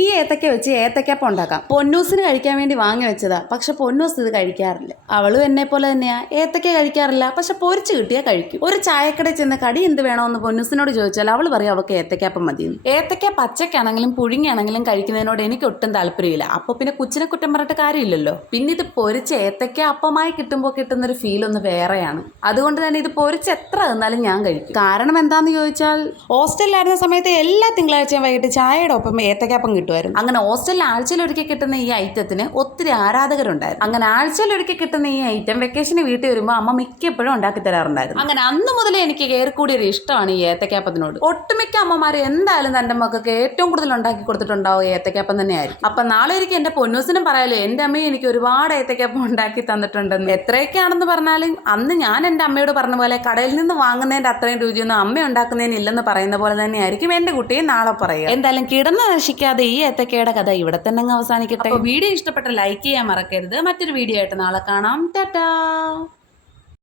ഈ ഏത്തക്ക വെച്ച് ഏത്തക്കപ്പം ഉണ്ടാക്കാം. പൊന്നൂസിന് കഴിക്കാൻ വേണ്ടി വാങ്ങി വെച്ചതാ. പക്ഷെ പൊന്നൂസ് ഇത് കഴിക്കാറില്ല. അവളും എന്നെ പോലെ തന്നെയാ, ഏത്തക്ക കഴിക്കാറില്ല. പക്ഷെ പൊരിച്ച് കിട്ടിയാൽ കഴിക്കും. ഒരു ചായക്കടയിൽ ചെന്ന് കടി എന്ത് വേണമെന്ന് പൊന്നൂസിനോട് ചോദിച്ചാൽ അവൾ പറയും അവൾക്ക് ഏത്തക്കപ്പം മതിയെന്ന്. ഏത്തക്ക പച്ചക്കാണെങ്കിലും പുഴുങ്ങിയാണെങ്കിലും കഴിക്കുന്നതിനോട് എനിക്ക് ഒട്ടും താല്പര്യമില്ല. അപ്പൊ പിന്നെ കുച്ചിനെ കുറ്റം പറഞ്ഞിട്ട് കാര്യമില്ലല്ലോ. പിന്നെ ഇത് പൊരിച്ച് ഏത്തക്ക അപ്പമായി കിട്ടുമ്പോൾ കിട്ടുന്നൊരു ഫീൽ ഒന്ന് വേറെയാണ്. അതുകൊണ്ട് തന്നെ ഇത് പൊരിച്ച് എത്ര തിന്നാലും ഞാൻ കഴിക്കും. കാരണം എന്താന്ന് ചോദിച്ചാൽ, ഹോസ്റ്റലിലായിരുന്ന സമയത്ത് എല്ലാ തിങ്കളാഴ്ചയും വൈകിട്ട് ചായയുടെ ഒപ്പം ഏത്തക്കപ്പം കിട്ടുമായിരുന്നു. അങ്ങനെ ഹോസ്റ്റലിൽ ആഴ്ചയിലൊരിക്കൽ കിട്ടുന്ന ഈ ഐറ്റത്തിന് ഒത്തിരി ആരാധകരുണ്ടായിരുന്നു. അങ്ങനെ ആഴ്ചയിലൊരിക്കൽ കിട്ടുന്ന ഈ ഐറ്റം വെക്കേഷന് വീട്ടിൽ വരുമ്പോൾ അമ്മ മിക്കപ്പോഴും ഉണ്ടാക്കി തരാറുണ്ടായിരുന്നു. അങ്ങനെ അന്ന് മുതലേ എനിക്ക് കയറിക്കൂടിയൊരു ഇഷ്ടമാണ് ഈ ഏത്തക്കപ്പത്തിനോട്. ഒട്ടുമിക്ക അമ്മമാർ എന്തായാലും തന്റെ മക്കൾക്ക് ഏറ്റവും കൂടുതൽ ഉണ്ടാക്കി കൊടുത്തിട്ടുണ്ടാവും ഏത്തക്കപ്പം തന്നെയായിരിക്കും. അപ്പൊ നാളെ ഒരിക്കൽ എന്റെ പൊന്നൂസിനും പറയാലോ, എന്റെ അമ്മയും എനിക്ക് ഒരുപാട് ഏത്തക്കപ്പം ഉണ്ടാക്കി തന്നിട്ടുണ്ടെന്ന്. എത്രയൊക്കെയാണെന്ന് പറഞ്ഞാലും അന്ന് ഞാൻ എന്റെ അമ്മയോട് പറഞ്ഞ പോലെ കടയിൽ നിന്ന് വാങ്ങുന്നതിന്റെ അത്രയും രുചിയൊന്നും അമ്മ ഉണ്ടാക്കുന്നതിന് ഇല്ലെന്ന് പറയുന്ന പോലെ തന്നെയായിരിക്കും എന്റെ കുട്ടിയെ നാളെ പറയുക. എന്തായാലും കിടന്ന് നശിക്കാതെ ഈ ഏത്തക്കയുടെ കഥ ഇവിടെ തന്നെ അവസാനിക്കട്ടെ. വീഡിയോ ഇഷ്ടപ്പെട്ട ലൈക്ക് ചെയ്യാൻ മറക്കരുത്. മറ്റൊരു വീഡിയോ ആയിട്ട് നാളെ കാണാം. ടാറ്റാ.